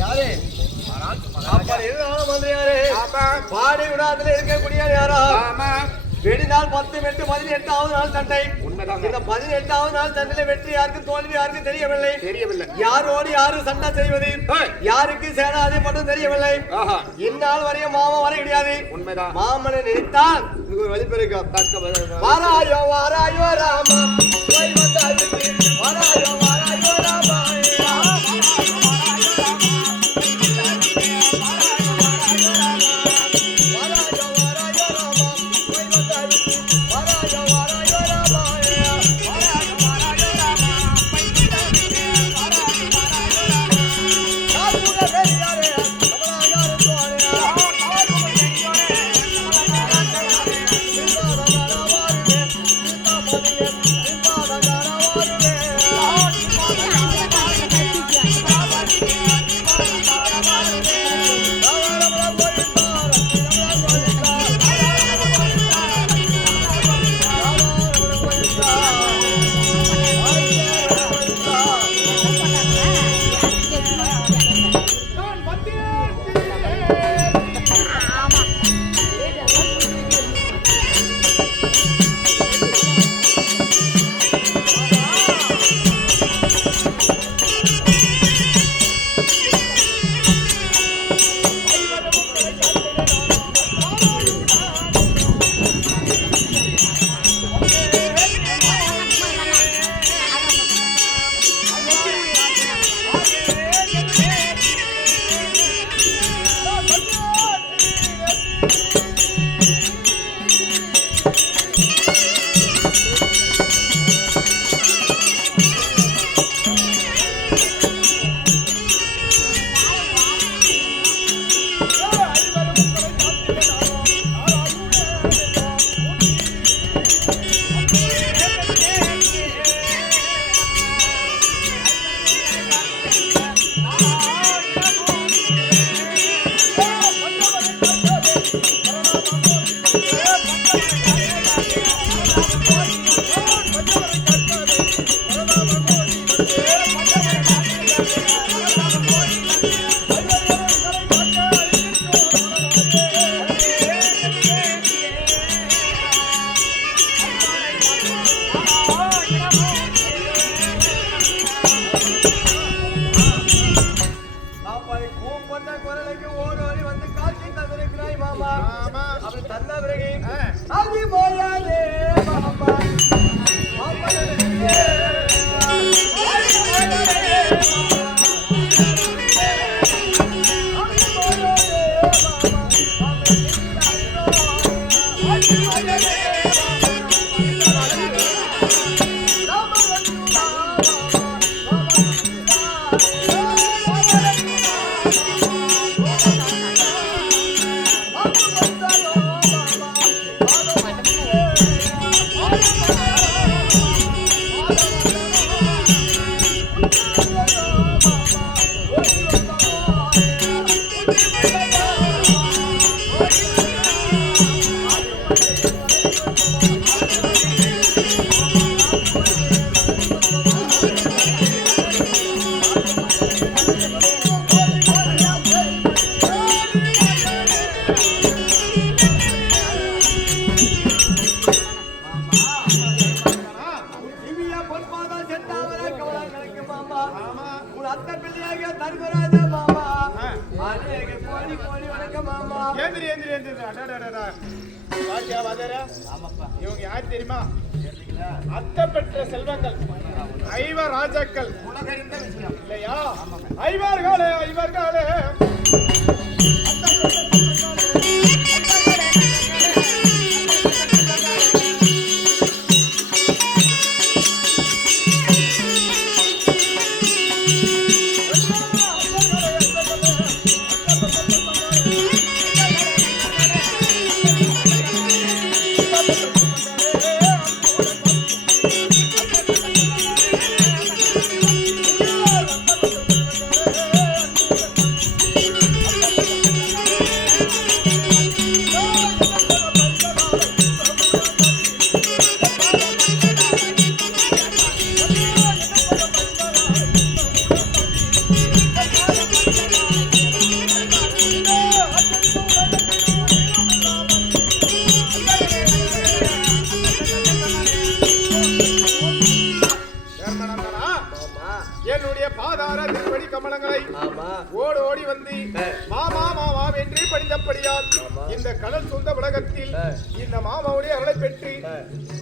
யாரு? பாடி விடாதுல இருக்கக்கூடிய யாரா? வெடினால் பத்து வெட்டு பதினெட்டாவது நாள் சண்டை. இந்த பதினெட்டாவது நாள் சண்டையில வெற்றி யாருக்கும் தோல்வி யாருக்கும் தெரியவில்லை? தெரியவில்லை. யாரோடு யாரு சண்டை செய்வது? யாருக்கு சேராது மட்டும் தெரியவில்லை? இந்நாள் வரையும் மாமா வர கிடையாது. உண்மைதான் மாமனை நினைத்தால் வெளிப்பெருக்கம் வாராயோ வாராயோ ராமா. வந்தாயோ வாராயோ ராமா.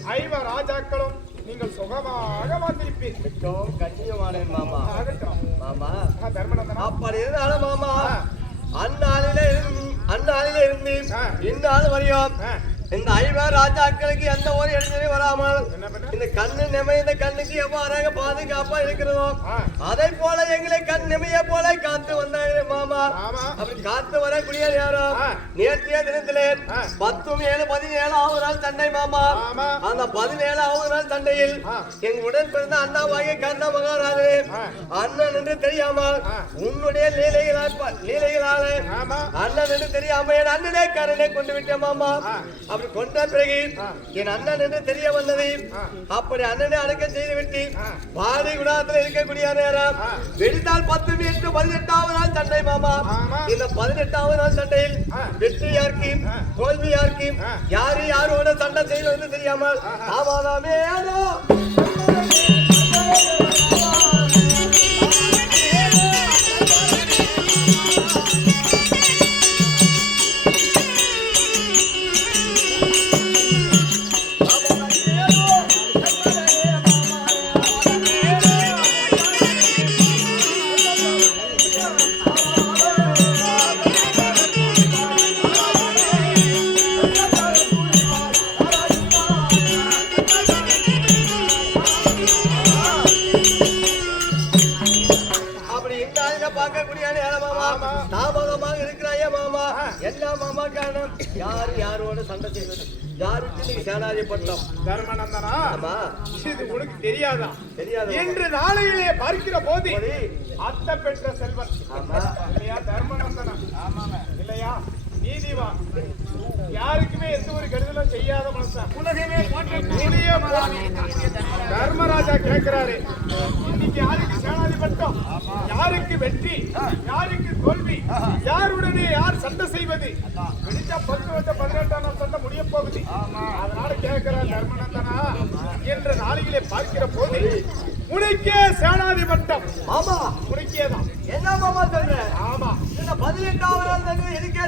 ஐவ ராஜாக்களும் நீங்கள் சுகமாக வந்திருப்பீர் மிகவும் கண்ணியமானேன் மாமா. மாமா. அப்படி இருந்தாலும் மாமா. அந்நாளில இருந்து அந்நாளில இருந்து. இந்நாள் வரையும். இந்த ஐவர் ராஜாக்களுக்கு எந்த ஒரு இடைஞ்சலும் வராமல் இந்த கண்ணு நிமைந்த கண்ணுக்கு எவ்வாறாக பாதுகாப்பா இருக்கிறதோ. அதை போல எங்களை கண் நிமைய போல காத்து வந்தாங்களே மாமா அப்படி காத்து வரக்கூடிய நேரம். நேற்றைய தினத்திலே. பத்தும் ஏழு பதினேழாவது நாள் சண்டை மாமா அந்த பதினேழாவது நாள் சண்டையில் ஆ. எங்க உடன் பிறந்த அண்ணாவாகிய கர்ண மகாராஜரே ஆ. அண்ணன் என்று தெரியாமல். உன்னுடைய லீலைகளால் லீலைகளாலே அண்ணன் என்று தெரியாம என் அண்ணனே கரனை கொண்டு விட்டேன் மாமா. அப்படி கொண்ட பிறகு. என் அண்ணன் என்று தெரிய வந்தது. அப்படி அண்ணனை அடக்கம் செய்து விட்டு. பாதி குணாத்துல இருக்கக்கூடிய நேரம். வெடித்தால் பத்து எட்டு பதினெட்டாவது நாள் சண்டை மாமா. இந்த பதினெட்டாவது நாள் சண்டையில். வெற்றி யாருக்கும். தோல்வி யாருக்கும். யாரு யாரோட சண்டை செய்வது தெரியாமல் ஆமாதாமே பார்க்கக்கூடிய மாமா. ஆமா. தாமதமாக இருக்கிறாயே மாமா. எல்லா மாமா காரணம்? யாரு யாரோட சண்டை செய்வது? யாருக்கு நீங்க சேனாதிபட்டம் தர்மநந்தனா? ஆமா. இது உனக்கு தெரியாதா? தெரியாது? இன்று நாளையிலே பார்க்கிற போது. அத்தை பெற்ற செல்வன். ஆமா. இல்லையா தர்மநந்தனா? இல்லையா? நீதிவான். யாருக்குமே எந்த ஒரு கெடுதலும் செய்யாத மனுஷன் உலகமே போற்றிய தர்மராஜா கேட்கிறாரு இன்னைக்கு யாருக்கு சேனாதிபட்டம் யாருக்கு வெற்றி? யாருக்கு தோல்வி? யாருடனே யார் சண்டை செய்வது? வெடிச்சா பத்து வருஷம் பதினெட்டாம் நாள் சண்டை முடிய போகுது. அதனால கேட்கிறார் தர்மநந்தனா என்ற நாளிலே பார்க்கிற போது உனக்கே சேனாதிபட்டம் மாமா உனக்கே தான். என்ன மாமா சொல்ற ஆமா. பதினெட்டாவது நாள் தங்க எதுக்கே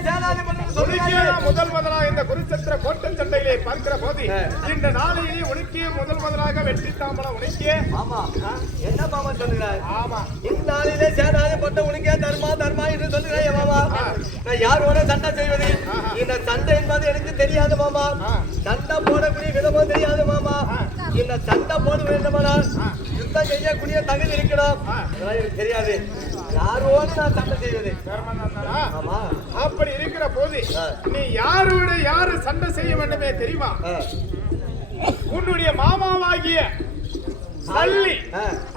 சொல்றீங்க தான் முதல் முதலாக இந்த குருச்சத்திர கோட்டை சண்டையிலே பார்க்கிற போது இந்த நாளையே உனக்கே முதல் முதலாக வெற்றி தாம்பலம் உனக்கே ஆமா. என்ன மாமா சொல்லுறாரு ஆமா. இந்த நாளிலே சேனாதிபட்டம் உனக்கே தர்மா தர்மா என்று சொல்லுறேன் மாமா நான் யாரோட சண்டை செய்வது? இந்த சண்டை என்பது எனக்கு தெரியாது மாமா சண்டை போடக்கூடிய விதமும் தெரியாது மாமா இந்த சண்டை போட வேண்டுமானால் யுத்தம் செய்யக்கூடிய தகுதி எனக்கு தெரியாது. யாரோடு நான் சண்டை செய்வது அப்படி இருக்கிற போது. நீ யாரோட யாரு சண்டை செய்ய வேண்டுமே தெரியுமா. உன்னுடைய மாமாவாகிய சல்லி.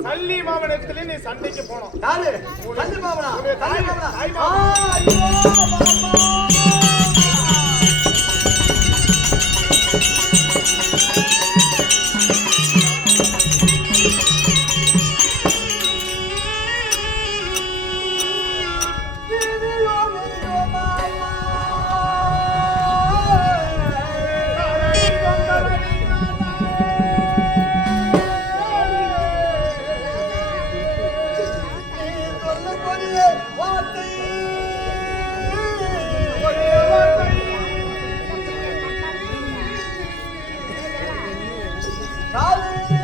சல்லி மாவனத்திலே நீ சண்டைக்கு போனோம். யாரு? மாமனா? உன்னுடைய தள்ளி தாய் மாமனா தாய் ஆ,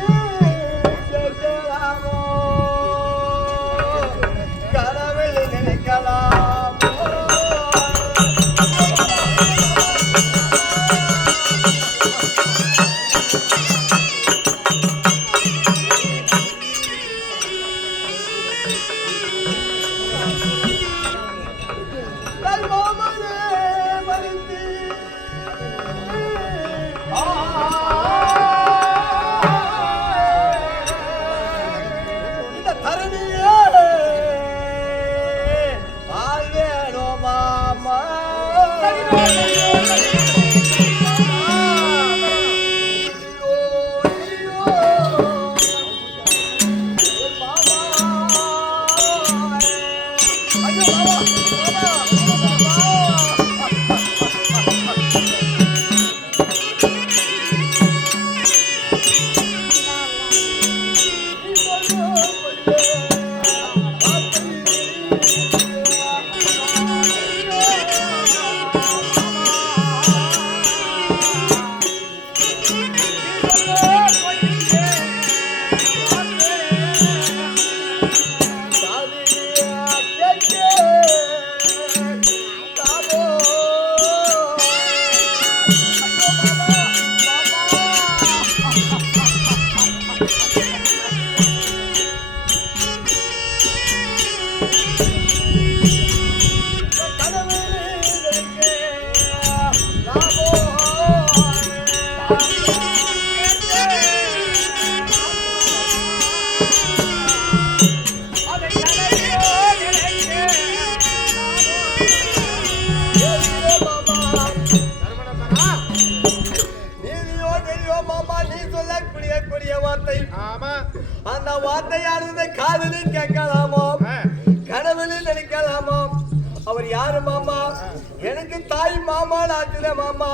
எனக்கு தாய் மாமா நாட்டுல மாமா.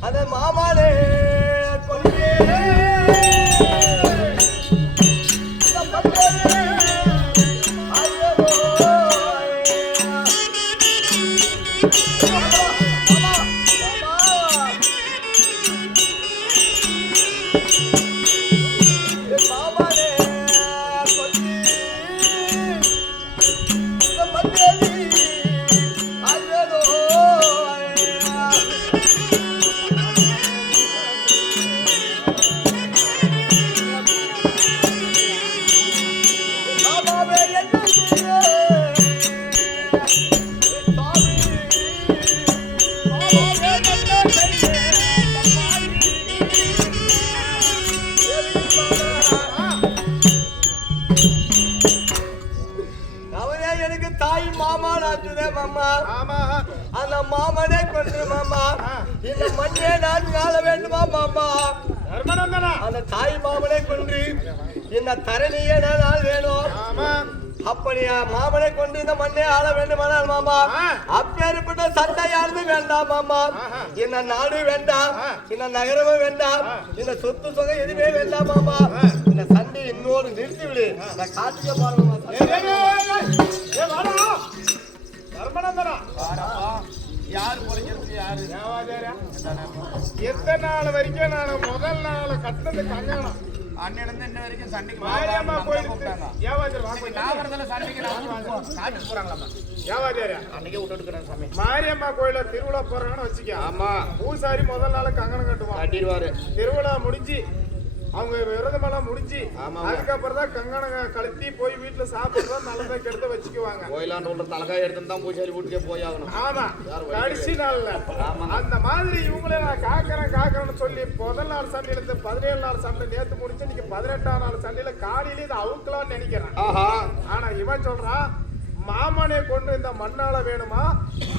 அந்த மாமாலே கொல்லே அந்த தாய் மாமனை கொன்று இந்த தரணியை நான் ஆள வேணும் அப்படியா மாமனை கொண்டு இந்த மண்ணை ஆள வேண்டுமானால் மாமா. அப்பேற்பட்ட சண்டையானது வேண்டாம் மாமா. இந்த நாடு வேண்டாம். இந்த நகரமும் வேண்டாம். இந்த சொத்து சொகை எதுவுமே வேண்டாம் மாமா. இந்த சண்டை இன்னொரு நிறுத்தி விடு நான் காட்டுக்கே பாருங்க யார் பொழைக்கிறது யாரு? எத்தனை நாள் வரைக்கும் நான் முதல் நாள் கட்டினது கங்கணம் அன்னில இருந்து இன்ன வரைக்கும் சண்டைக்கு மாரியம்மா கோயிலுக்கு கூப்பிட்டாங்க. வரதுல சண்டைக்கு காட்டுக்கு போறாங்களாமா ஏவாதியாரா அன்னைக்கே விட்டு எடுக்கிறேன் சாமி. மாரியம்மா கோயில திருவிழா போறாங்கன்னு வச்சுக்க. ஆமா. பூசாரி முதல் நாள் கங்கணம் கட்டுவான். கட்டிடுவாரு. திருவிழா முடிஞ்சு அவங்க விரதமெல்லாம் முடிஞ்சு ஆமா. அதுக்கப்புறம் தான் கங்கணம் கழுத்தி போய் வீட்டுல சாப்பிடுறதா நல்லதை கெடுத்து வச்சுக்குவாங்க. கோயிலாண்டு உள்ள தலகாய் எடுத்துன்னு தான் பூசாரி வீட்டுக்கே போய் ஆகணும் ஆமா கடைசி நாள்ல. அந்த மாதிரி இவங்களே நான் காக்கிறேன் காக்கிறேன்னு சொல்லி முதல் நாள் சண்டையில இருந்து பதினேழு நாள் சண்டை நேத்து முடிச்சு இன்னைக்கு பதினெட்டாம் நாள் சண்டையில காலையில இதை அவுக்கலாம்னு நினைக்கிறேன். ஆனா இவன் சொல்றான் மாமனை கொண்டு இந்த மண்ணால வேணுமா?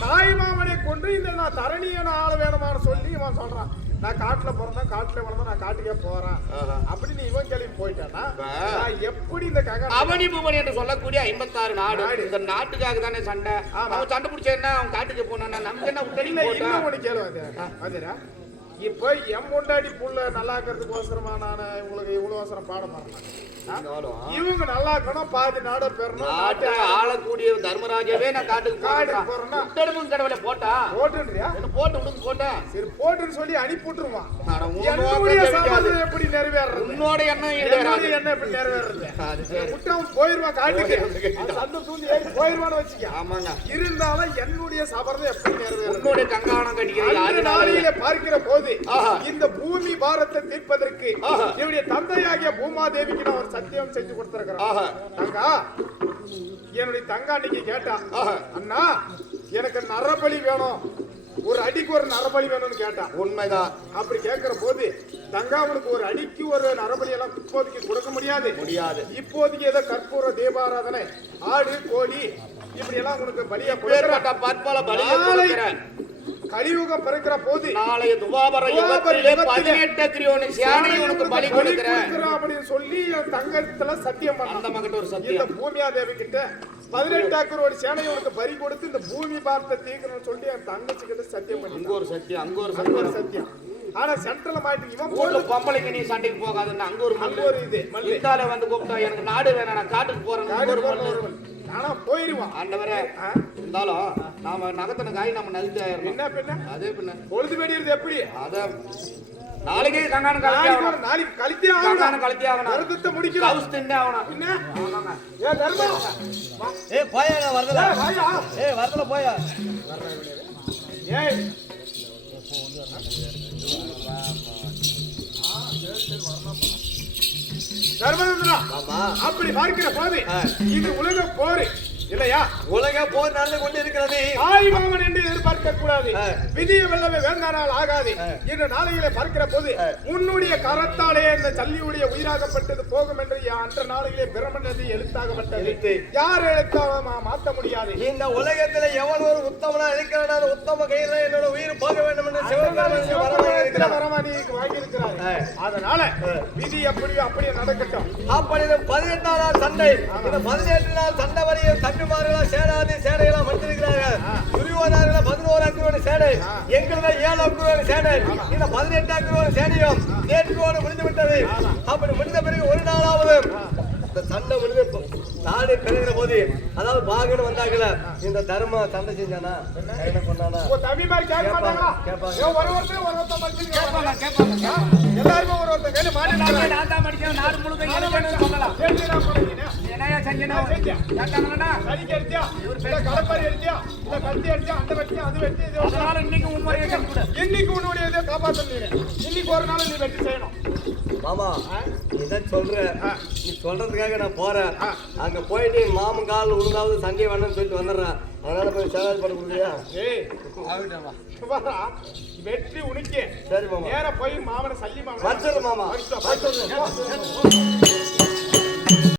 தாய் மாமனை கொண்டு இந்த நான் தரணியன ஆள வேணுமான்னு சொல்லி இவன் சொல்றான். நான் காட்டுல பிறந்தேன் காட்டுல வளர்ந்தேன் நான் காட்டுக்கே போறேன். அப்படின்னு இவன் கிளம்பி போயிட்டானா எப்படி இந்த கங்க அவனி புவனி என்று சொல்லக்கூடிய ஐம்பத்தாறு நாடு. இந்த நாட்டுக்காக தானே சண்டை. அவன் சண்டை பிடிச்சா என்ன? அவன் காட்டுக்கு போனானா நமக்கு என்ன போட்டா இன்னும் ஒண்ணு கேளு வந்துடா இப்ப எம் பொண்டாடி புள்ள நல்லா இருக்கிறதுக்கோசரமா நான் உங்களுக்கு இவ்வளவு அவசரம் பாடம் பண்ணேன் இவங்க நல்லா இருக்கணும் பாதி நாட பெறணும் நாட்டை ஆளக்கூடிய தர்மராஜாவே நான் காட்டுக்கு காட்டுக்கு போறேன் கடவுளை போட்டா? போட்டுன்றியா என்ன போட்டு விடுங்க போட்டா? சரி போட்டுன்னு சொல்லி அனுப்பி விட்டுருவான் எப்படி நிறைவேறது உன்னோட எண்ணம் ஈடேறாது. எண்ணம் எப்படி நிறைவேறது. விட்டவன் போயிருவான் காட்டுக்கு. சந்த தூண்டி ஏறி போயிருவான்னு வச்சுக்க. ஆமாங்க. இருந்தாலும் என்னுடைய சபதம் எப்படி நிறைவேறது உன்னோட கங்காணம் கட்டிக்கிற அந்த யாரு நாளிலே பார்க்கிற போது ஆஹா. இந்த பூமி பாரத்தை தீர்ப்பதற்கு. இவருடைய தந்தையாகிய பூமாதேவிக்கு நான் ஒரு சத்தியம் செஞ்சு கொடுத்திருக்கிறேன். தங்கா என்னுடைய தங்கா அன்னைக்கு கேட்டா. அண்ணா எனக்கு நரபலி வேணும் ஒரு அடிக்கு ஒரு நரபலி வேணும்னு கேட்டா உண்மைதான் அப்படி கேட்கிற போது தங்கா அவனுக்கு ஒரு அடிக்கு ஒரு நரபலி எல்லாம் இப்போதைக்கு கொடுக்க முடியாது முடியாது இப்போதைக்கு ஏதோ கற்பூர தீபாராதனை ஆடு கோழி இப்படி எல்லாம் உனக்கு பலியா பற்பல பலியை கலியுகம் பிறக்கிற போது நாளைய துவாபர யுகத்திலே பதினெட்டு கிரியோனி சியானை உனக்கு பலி கொடுக்கிறேன் அப்படின்னு சொல்லி தங்கத்துல சத்தியம் அந்த பண்ணான் மகிட்ட ஒரு இந்த சத்தியம். பூமியா தேவி கிட்ட பதினெட்டு ஒரு சேனையை உனக்கு பறி கொடுத்து இந்த பூமி பார்த்த தீர்க்கணும்னு சொல்லி என் தங்கச்சி கிட்ட சத்தியம் பண்ணி அங்க ஒரு சத்தியம் அங்க ஒரு அங்க ஒரு சத்தியம். சத்தியம். ஆனா சென்ட்ரல் மாட்டி இவன் ஊர்ல போட்டு பொம்பளைக்கு நீ சண்டைக்கு போகாதுன்னு அங்க ஒரு மல்லு. ஒரு இது மல்லு. இந்தால வந்து கூப்பிட்டா எனக்கு நாடு வேணாம் நான் காட்டுக்கு போறேன் ஒரு மல்லு. ஆனா போயிருவான். ஆண்டவரே? இருந்தாலும் நாம நகத்தின காய் நம்ம நல்க என்ன பின்ன அதே பின்ன. பொழுது வெடிறது எப்படி? அத நாளைக்கே கங்கான கழிச்சு நாளைக்கு ஆகணும். ஒரு நாளைக்கு கழித்தே கங்கான ஆகணும் ஆகணும். வருத்தத்தை முடிக்கிறோம் கவுஸ் தின்னே ஆகணும். என்ன. ஏ தர்மா. வா. ஏ போயா வரதுல. ஏ வரதுல போயா. ஏய். தர்மநந்தனா ஆமா. அப்படி பார்க்கிற போது. இது உலக போர். இல்லையா? உலக போர் நடந்து கொண்டு இருக்கிறது தாய் மாமன் என்று எதிர்பார்க்க ஆ. விதியை வெல்லவே வேந்தானால் ஆகாது. இன்று நாளைகளை பார்க்கிற போது. உன்னுடைய கரத்தாலே இந்த சல்லியுடைய உயிராகப்பட்டது போகும் என்று அன்ற நாளைகளே பிரமணது எழுத்தாகப்பட்டது. எழுத்து. யார் எழுத்தாக மா- மாத்த முடியாது. இந்த உலகத்துல எவன் ஒரு உத்தமனா இருக்கிறான் அந்த உத்தம கையில என்னோட உயிர் போக வேண்டும் என்று இருக்கிறான் வரமானிக்கு வாங்கியிருக்கிறார். அதனால விதி எப்படியோ அப்படியே நடக்கட்டும். அப்படி இந்த பதினெட்டாம் நாள் சண்டை. இந்த பதினெட்டு நாள் சண்டை வரையும் தம்பிமார்களா சேனாதி சேனைகளா மடித்திருக்கிறார்கள் துரியோதனார்களா பதினோரு அக்குரோடு சேனை எங்களது ஏழு அக்குரோடு சேனை இந்த பதினெட்டு அக்குரோடு சேனையும் நேற்றோடு முடிந்து விட்டது அப்படி முடிந்த பிறகு ஒரு நாளாவது இந்த சண்டை முடிந்து போ- நாடு பெருகிற போது அதாவது பாகன்னு வந்தாங்கல்ல இந்த தர்ம சண்டை செஞ்சானா? கேட்பாங்க ஆ, எல்லாருமே ஒரு ஒருத்தர் நாடு முழுக்க வெட்டி. அதனால இன்னைக்கு உண்மையை கூட. இன்னைக்கு உன்னுடைய நீனு. இன்னைக்கு ஒரு நாள் நீ வெட்டி செய்யணும். மாமா இதை சொல்ற. நீ சொல்றதுக்காக நான் போறேன். அங்க போயிட்டு மாமன் கால் விழுந்தாவது சண்டை வேணும்னு சொல்லிட்டு வந்துடுறேன். அதனால போய் சேவை பண்ண பாரா, வெற்றி உனக்கே. சரி மாமா. நேரா போய் மாமனை சல்லி மாமனை வச்சிரு மாமா.